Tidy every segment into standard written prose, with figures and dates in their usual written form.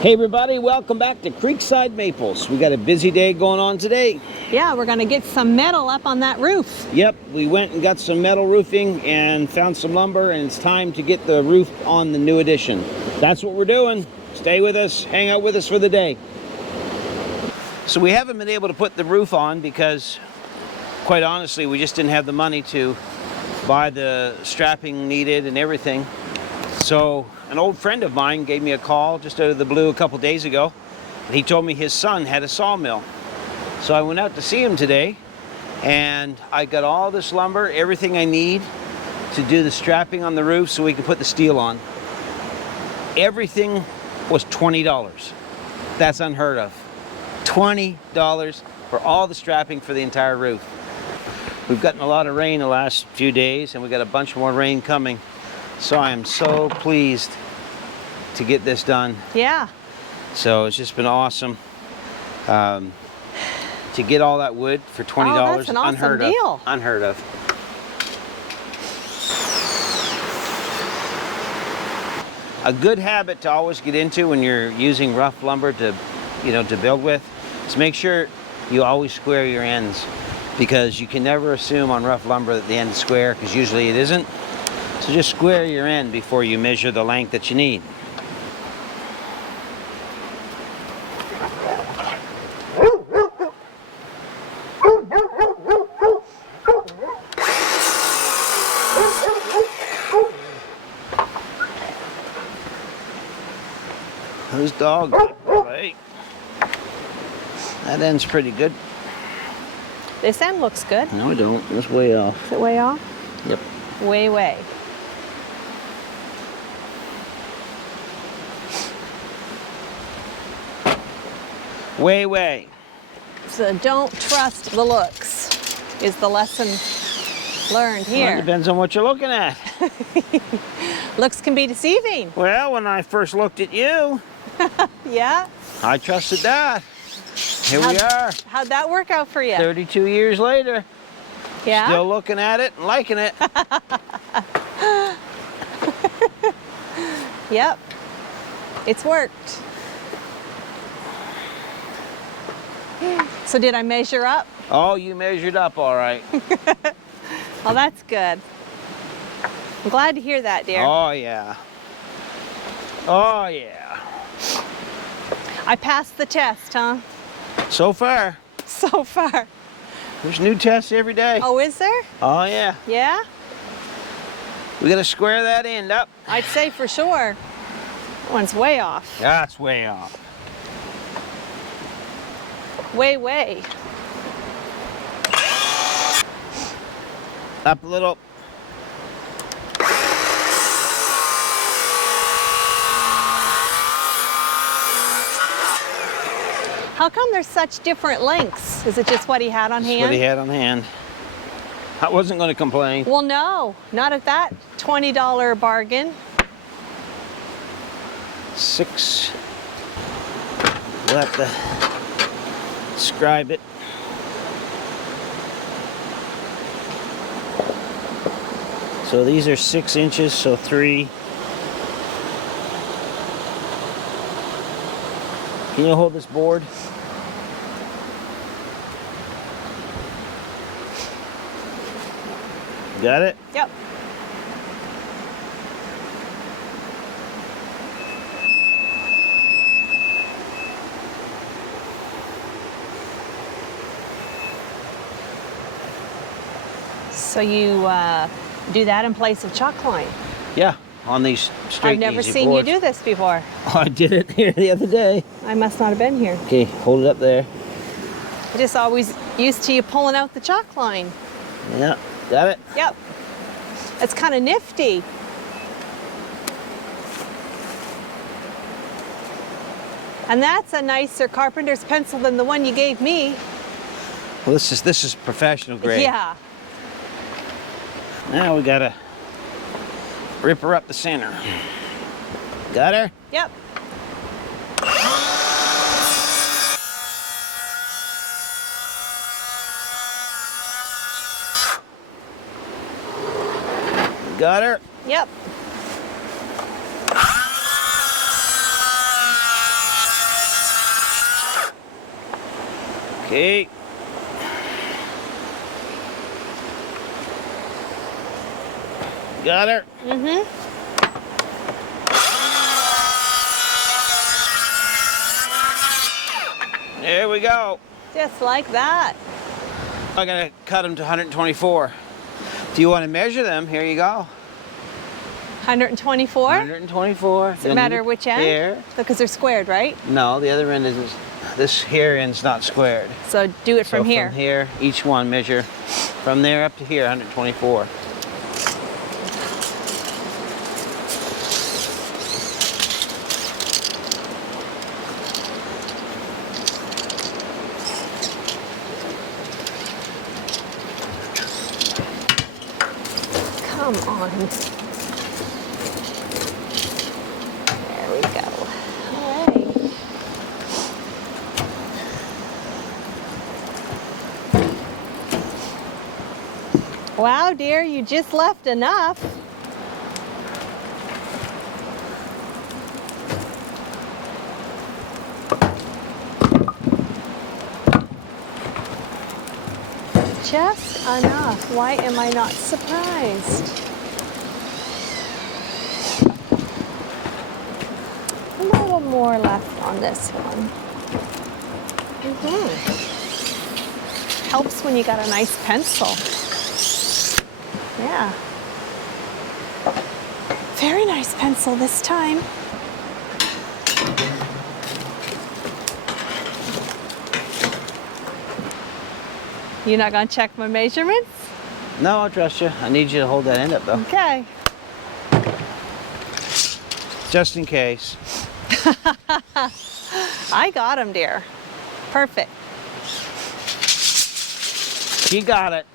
Hey everybody, welcome back to Creekside Maples. We got a busy day going on today. Yeah, we're gonna get some metal up on that roof. Yep, we went and got some metal roofing and found some lumber, and it's time to get the roof on the new addition. That's what we're doing. Stay with us, hang out with us for the day. So we haven't been able to put the roof on because, quite honestly, we just didn't have the money to buy the strapping needed and everything. So an old friend of mine gave me a call just out of the blue a couple days ago, and he told me his son had a sawmill. So I went out to see him today, and I got all this lumber, everything I need to do the strapping on the roof so we can put the steel on. Everything was $20. That's unheard of. $20 for all the strapping for the entire roof. We've gotten a lot of rain the last few days, and we got a bunch more rain coming. So I am so pleased to get this done. Yeah. So it's just been awesome. To get all that wood for $20, oh, that's an awesome unheard deal. of. Unheard of. A good habit to always get into when you're using rough lumber to build with is make sure you always square your ends, because you can never assume on rough lumber that the end is square, because usually it isn't. So just square your end before you measure the length that you need. Those dogs, right? That end's pretty good. This end looks good. No, I don't. It's way off. Is it way off? Yep. Way. Way. So don't trust the looks is the lesson learned Well, here. it depends on what you're looking at. Looks can be deceiving. Well, when I first looked at you, Yeah. I trusted that. Here we are, How'd that work out for you? 32 years later, Yeah. still looking at it and liking it. Yep. It's worked. So did I measure up? Oh, you measured up all right. Well, that's good. I'm glad to hear that, dear. Oh, yeah. Oh, yeah. I passed the test, huh? So far, So far. there's new tests every day. Oh, is there? Oh, yeah. Yeah? We got to square that end up. I'd say for sure. That one's way off. That's way off. Way. Up a little. How come there's such different lengths? Is it just what he had on That's hand? what he had on hand. I wasn't going to complain. Well, no, not at that $20 bargain. 6. We'll have to scribe it. So these are 6 inches, so 3. Can you hold this board? Got it? Yep. So you do that in place of chalk line. Yeah, on these straight I've never easy seen boards. you do this before. Oh, I did it here the other day. I must not have been here. Okay, hold it up there. I just always used to you pulling out the chalk line. Yeah, got it? Yep. It's kind of nifty. And that's a nicer carpenter's pencil than the one you gave me. Well, this is professional grade. Yeah. Now we gotta rip her up the center. Got her? Yep. Got her? Yep. Okay. Got her? Mm-hmm. There we go. Just like that. I gotta cut them to 124. If you want to measure them, here you go. 124? 124. Does it matter which end? Here. Because they're squared, right? No, the other end isn't. This here end's not squared. So do it from So here. From here, each one measure from there up to here, 124. Come on. There we go. All right. Wow, dear, you just left enough. Just enough. Why am I not surprised? A little more left on this one. Helps when you got a nice pencil. Yeah. Very nice pencil this time. You're not gonna check my measurements? No, I'll trust you. I need you to hold that end up though, Okay. just in case. I got them, dear. Perfect. You got it.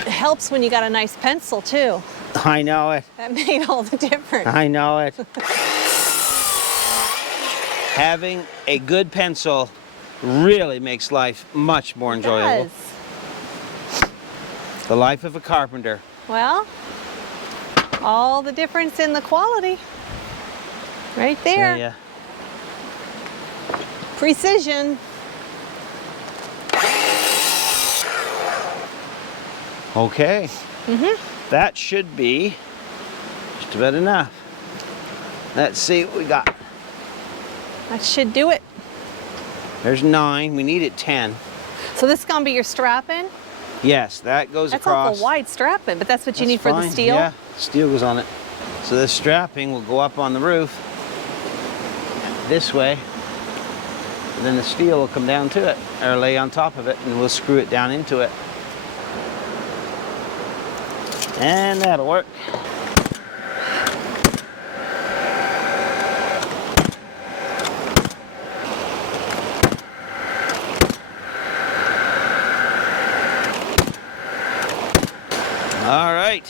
It helps when you got a nice pencil too. I know it. That made all the difference. I know it. Having a good pencil really makes life much more enjoyable. It does. The life of a carpenter. Well, all the difference in the quality. Right there. Yeah. Precision. Okay. That should be just about enough. Let's see what we got. That should do it. There's 9. We needed 10. So this is gonna be your strapping? Yes, that goes That's across. awful wide strapping, but that's what you That's need for the fine. steel? Yeah, steel goes on it. So this strapping will go up on the roof this way, and then the steel will come down to it, or lay on top of it, and we'll screw it down into it. And that'll work. All right.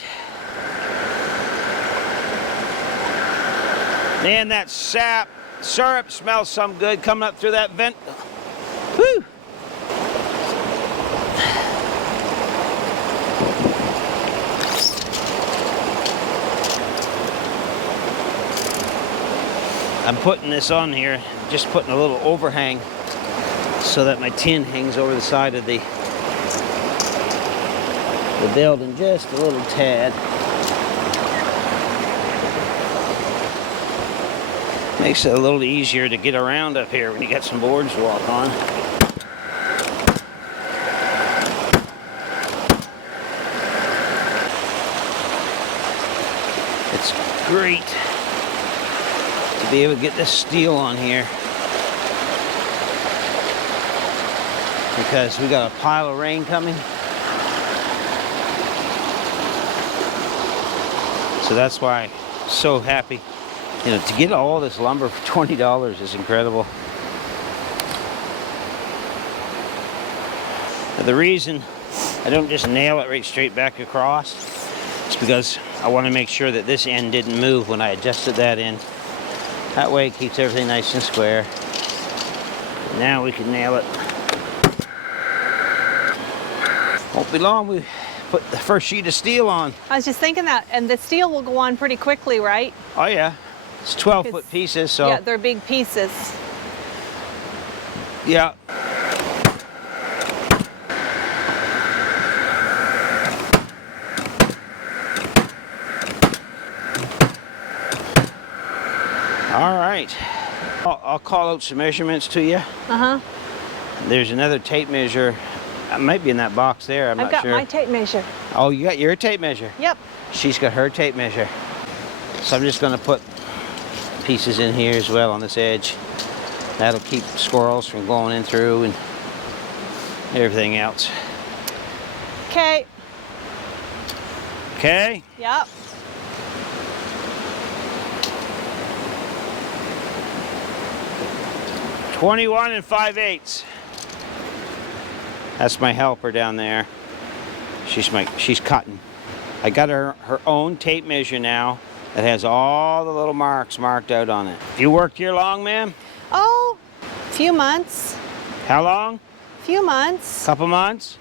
Man, that syrup smells some good coming up through that vent. Woo! I'm putting this on here, just putting a little overhang so that my tin hangs over the side of the building just a little tad. Makes it a little easier to get around up here when you got some boards to walk on. It's great to be able to get this steel on here because we got a pile of rain coming. So that's why I'm so happy. You know, to get all this lumber for $20 is incredible. Now, the reason I don't just nail it right straight back across is because I want to make sure that this end didn't move when I adjusted that end. That way it keeps everything nice and square. Now we can nail it. Won't be long, we put the first sheet of steel on. I was just thinking that, and the steel will go on pretty quickly, right? Oh yeah, it's 12-foot pieces, so yeah, they're big pieces. yeah. All right. I'll call out some measurements to you. Uh-huh. There's another tape measure. It might be in that box there. I'm I've not got sure. my tape measure. Oh, you got your tape measure? Yep. She's got her tape measure. So I'm just going to put pieces in here as well on this edge. That'll keep squirrels from going in through and everything else. Okay. Okay? Yep. .21 and 5/8. That's my helper down there. She's cutting. I got her own tape measure now that has all the little marks marked out on it. You worked here long, ma'am? Oh, few months. How long? Few months. Couple months?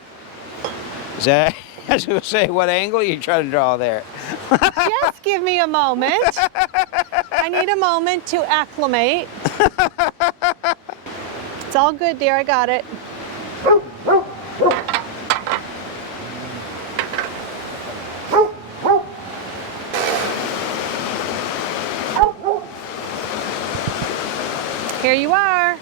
Is that, I was gonna say, what angle are you trying to draw there? Just give me a moment. I need a moment to acclimate. It's all good, dear. I got it. Here you are.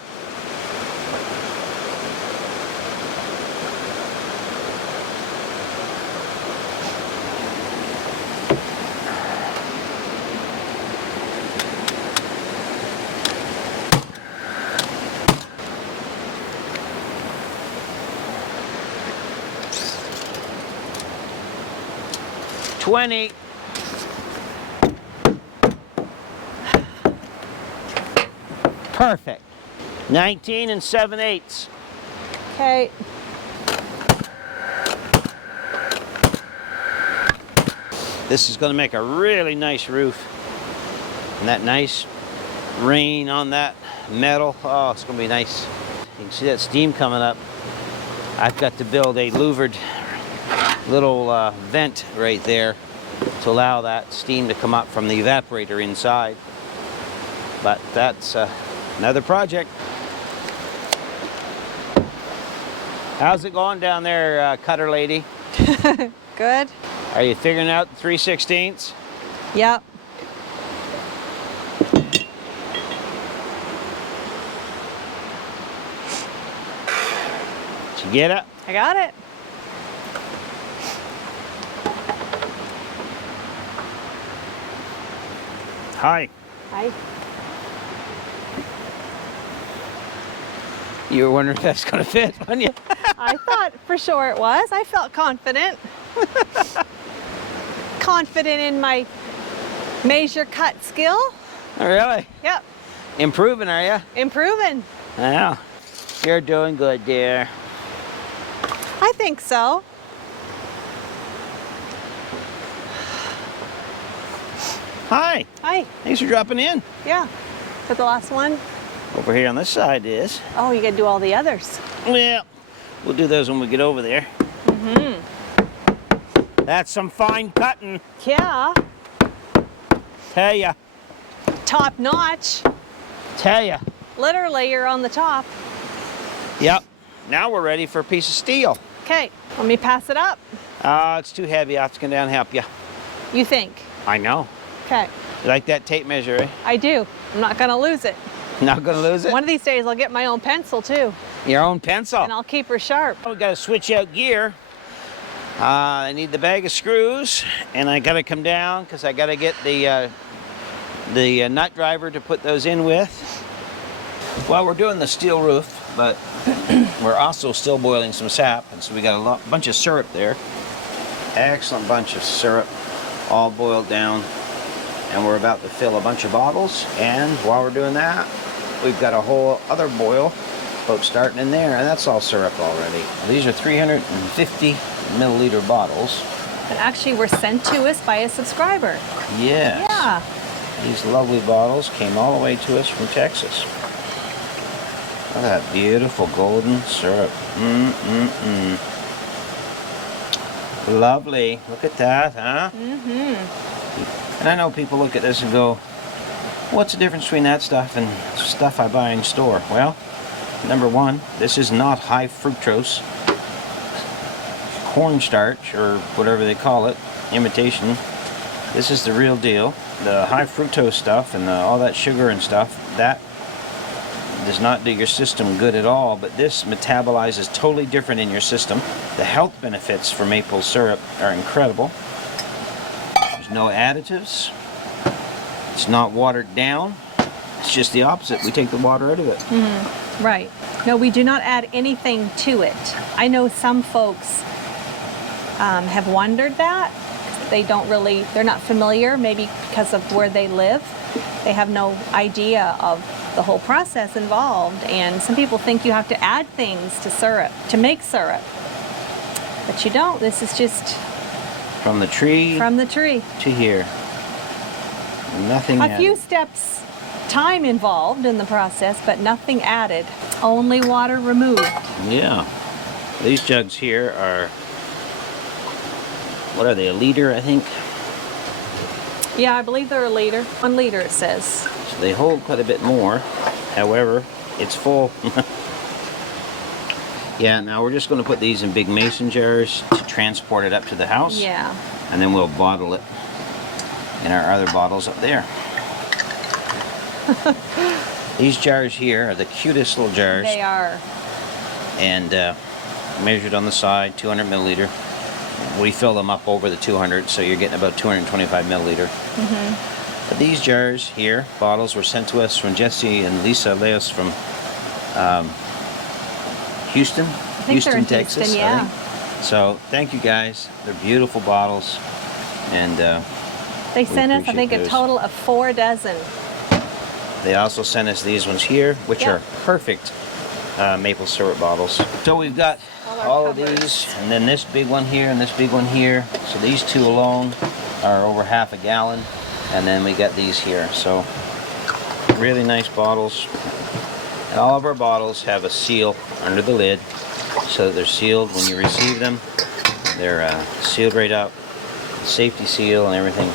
$20. Perfect. 19 and 7/8. Okay. This is going to make a really nice roof. And that nice rain on that metal. Oh, it's going to be nice. You can see that steam coming up. I've got to build a louvered little vent right there to allow that steam to come up from the evaporator inside. But that's another project. How's it going down there, cutter lady? Good. Are you figuring out 3/16? Yep. Did you get it? I got it. Hi. Hi. You were wondering if that's going to fit, weren't you? I thought for sure it was. I felt confident. Confident in my measure cut skill. Oh, really? Yep. Improving, are you? Improving. Yeah. You're doing good, dear. I think so. Hi. Hi. Thanks for dropping in. Yeah. But the last one? Over here on this side is. Oh, you gotta do all the others. Well, we'll do those when we get over there. Mm-hmm. That's some fine cutting. Yeah. Tell ya. Top notch. Tell ya. Literally, you're on the top. Yep. Now we're ready for a piece of steel. Okay, let me pass it up. It's too heavy. I have to come down and help you. You think? I know. Okay, You like that tape measure, eh? I do. I'm not gonna lose it. Not gonna lose it? One of these days, I'll get my own pencil too, Your own pencil. and I'll keep her sharp. We gotta switch out gear. I need the bag of screws, and I gotta come down because I gotta get the nut driver to put those in with. Well, we're doing the steel roof, but we're also still boiling some sap, and so we got a bunch of syrup there. Excellent bunch of syrup, all boiled down, and we're about to fill a bunch of bottles. And while we're doing that, we've got a whole other boil about starting in there, and that's all syrup already. These are 350 milliliter bottles. And actually, were sent to us by a subscriber. Yes. Yeah. These lovely bottles came all the way to us from Texas. Look at that beautiful golden syrup. Lovely. Look at that, huh? Mm-hmm. And I know people look at this and go, what's the difference between that stuff and stuff I buy in store? Well, number one, this is not high fructose cornstarch or whatever they call it, imitation. This is the real deal. the high fructose stuff and all that sugar and stuff, that does not do your system good at all, but this metabolizes totally different in your system. The health benefits for maple syrup are incredible. There's no additives. It's not watered down. It's just the opposite. We take the water out of it. Right. No, we do not add anything to it. I know some folks have wondered that. They're not familiar, maybe because of where they live. They have no idea of the whole process involved, and some people think you have to add things to syrup to make syrup, but you don't. This is just From the tree to here. Nothing A added. few steps, time involved in the process, but nothing added. Only water removed. Yeah. These jugs here are, what are they, a liter, I think? Yeah, I believe they're a liter. 1 liter it says. So they hold quite a bit more. However, it's full. Yeah, now we're just going to put these in big mason jars to transport it up to the house. Yeah. And then we'll bottle it in our other bottles up there. These jars here are the cutest little jars. They are. And measured on the side, 200 milliliter. We fill them up over the 200, so you're getting about 225 milliliter. But these jars here, bottles, were sent to us from Jesse and Lisa Leos from Houston, they're in Texas. Houston, yeah. I think. So thank you guys. They're beautiful bottles, and They sent us, I appreciate think, a those. total of 4 dozen. they also sent us these ones here, which Yeah. are perfect maple syrup bottles. So we've got All our all of covers. these, and then this big one here, and this big one here. So these two alone are over half a gallon, and then we got these here. So really nice bottles. And all of our bottles have a seal under the lid, so that they're sealed when you receive them. They're sealed right up, safety seal and everything.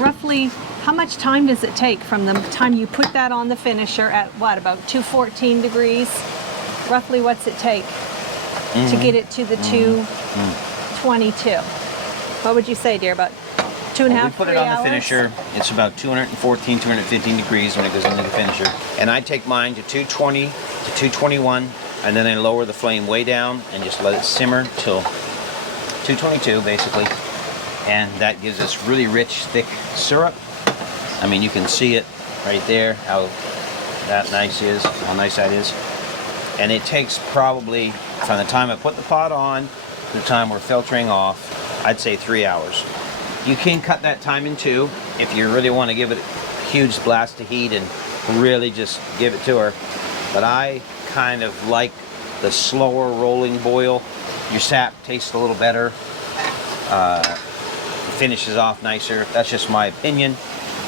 Roughly, how much time does it take from the time you put that on the finisher at what, about 214 degrees? Roughly, what's it take to get it to the 222? What would you say, dear? About 2.5, When we put 3 it on hours? the finisher, it's about 214, 215 degrees when it goes into the finisher. And I take mine to 220 to 221, and then I lower the flame way down and just let it simmer till 222 basically. And that gives us really rich, thick syrup. I mean, you can see it right there, how that nice is, how nice that is. And it takes probably, from the time I put the pot on to the time we're filtering off, I'd say 3 hours. You can cut that time in 2 if you really want to give it a huge blast of heat and really just give it to her. But I kind of like the slower rolling boil. Your sap tastes a little better. Finishes off nicer. That's just my opinion.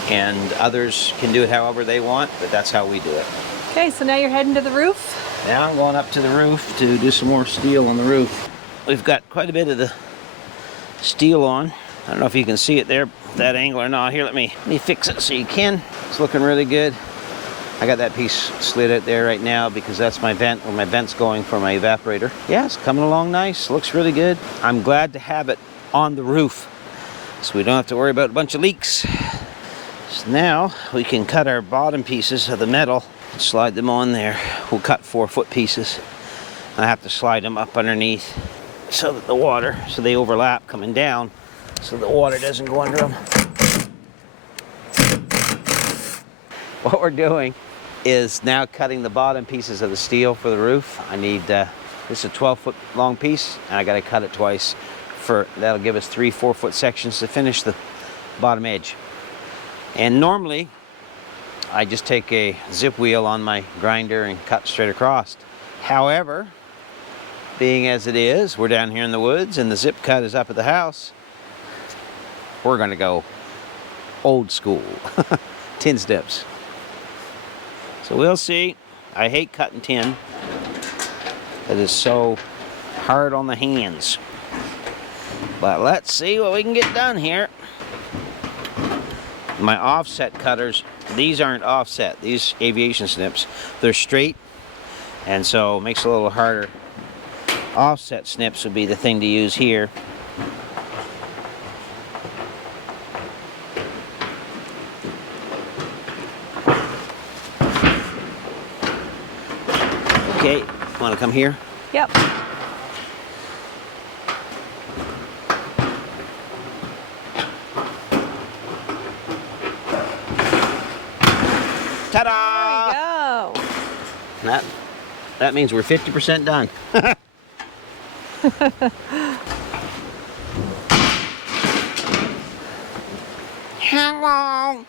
And others can do it however they want, but that's how we do it. Okay, so now you're heading to the roof. Now I'm going up to the roof to do some more steel on the roof. We've got quite a bit of the steel on. I don't know if you can see it there, that angle or not. Here, let me fix it so you can. It's looking really good. I got that piece slid out there right now because that's my vent, where my vent's going for my evaporator. Yeah, it's coming along nice. Looks really good. I'm glad to have it on the roof so we don't have to worry about a bunch of leaks. So now we can cut our bottom pieces of the metal, slide them on there. We'll cut 4-foot pieces. I have to slide them up underneath so that the water, so they overlap coming down, so the water doesn't go under them. What we're doing is now cutting the bottom pieces of the steel for the roof. I need, this is a 12-foot long piece, and I gotta cut it twice. That'll give us 3 4-foot sections to finish the bottom edge. And normally, I just take a zip wheel on my grinder and cut straight across. However, being as it is, we're down here in the woods and the zip cut is up at the house, we're gonna go old school, tin steps. So we'll see. I hate cutting tin. It is so hard on the hands. But let's see what we can get done here. My offset cutters, these aren't offset, these aviation snips, they're straight, and so it makes it a little harder. Offset snips would be the thing to use here. Okay, want to come here? Yep. Ta-da! There we go. That means we're 50% done. Hello.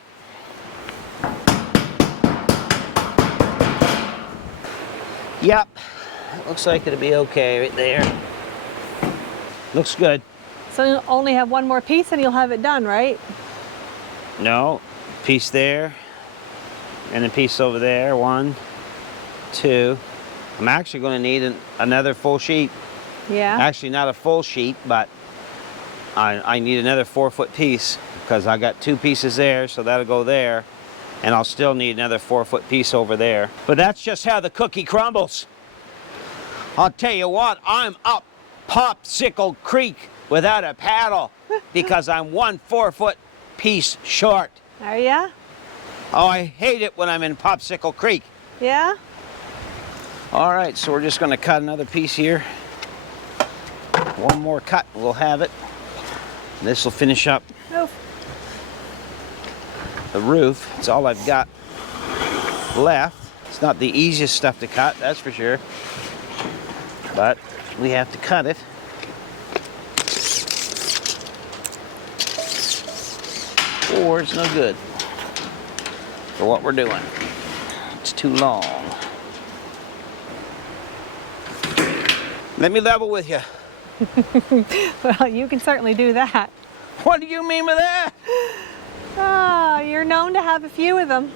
Yep. Looks like it'll be okay right there. Looks good. So you'll only have one more piece and you'll have it done, right? No, piece there, and a piece over there. 1, 2. I'm actually going to need another full sheet. Yeah. Actually, not a full sheet, but I need another 4-foot piece because I got 2 pieces there, so that'll go there, and I'll still need another 4-foot piece over there. But that's just how the cookie crumbles. I'll tell you what, I'm up Popsicle Creek without a paddle because I'm 1 4-foot piece short. Are ya? Oh, I hate it when I'm in Popsicle Creek. Yeah? All right, so we're just going to cut another piece here. One more cut, we'll have it. This will finish up Oh. the roof. It's all I've got left. It's not the easiest stuff to cut, that's for sure. But we have to cut it. Or it's no good for what we're doing. It's too long. Let me level with you. Well, you can certainly do that. What do you mean by that? Ah, you're known to have a few of them.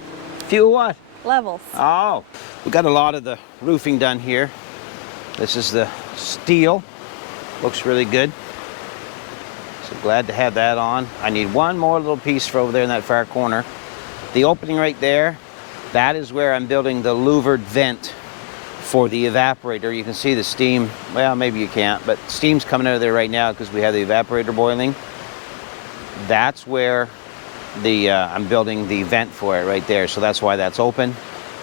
Few what? Levels. Oh, we got a lot of the roofing done here. This is the steel. Looks really good. So glad to have that on. I need one more little piece for over there in that far corner. The opening right there, that is where I'm building the louvered vent for the evaporator. You can see the steam. Well, maybe you can't, but steam's coming out of there right now because we have the evaporator boiling. That's where I'm building the vent for it right there. So that's why that's open.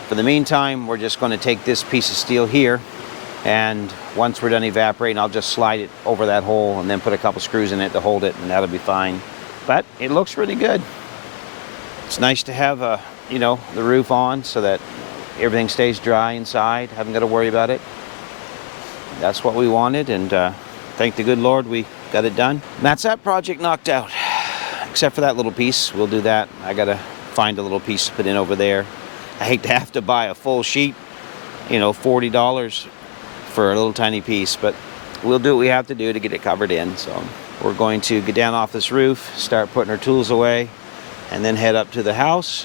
For the meantime, we're just going to take this piece of steel here, and once we're done evaporating, I'll just slide it over that hole and then put a couple screws in it to hold it, and that'll be fine. But it looks really good. It's nice to have the roof on so that everything stays dry inside. Haven't got to worry about it. That's what we wanted, and thank the good Lord we got it done. And that's that project knocked out. Except for that little piece. We'll do that. I got to find a little piece to put in over there. I hate to have to buy a full sheet, $40 for a little tiny piece, but we'll do what we have to do to get it covered in. So we're going to get down off this roof, start putting our tools away, and then head up to the house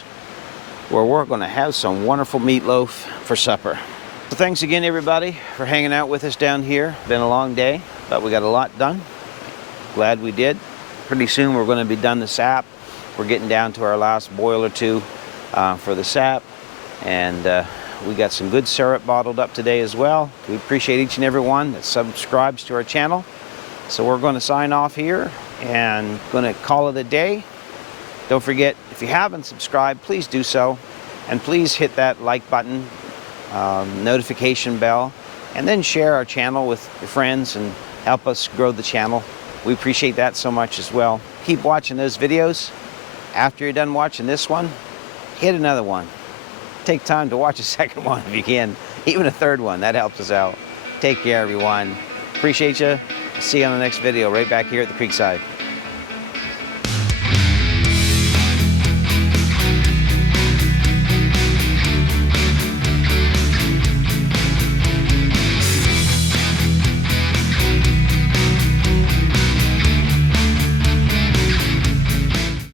where we're going to have some wonderful meatloaf for supper. So thanks again, everybody, for hanging out with us down here. Been a long day, but we got a lot done. Glad we did. Pretty soon we're going to be done the sap. We're getting down to our last boil or two for the sap, and we got some good syrup bottled up today as well. We appreciate each and every one that subscribes to our channel. So we're going to sign off here and going to call it a day. Don't forget, if you haven't subscribed, please do so, and please hit that like button, notification bell, and then share our channel with your friends and help us grow the channel. We appreciate that so much as well. Keep watching those videos. After you're done watching this one, hit another one. Take time to watch a second one if you can, even a third one. That helps us out. Take care, everyone. Appreciate you. See you on the next video right back here at the Creekside.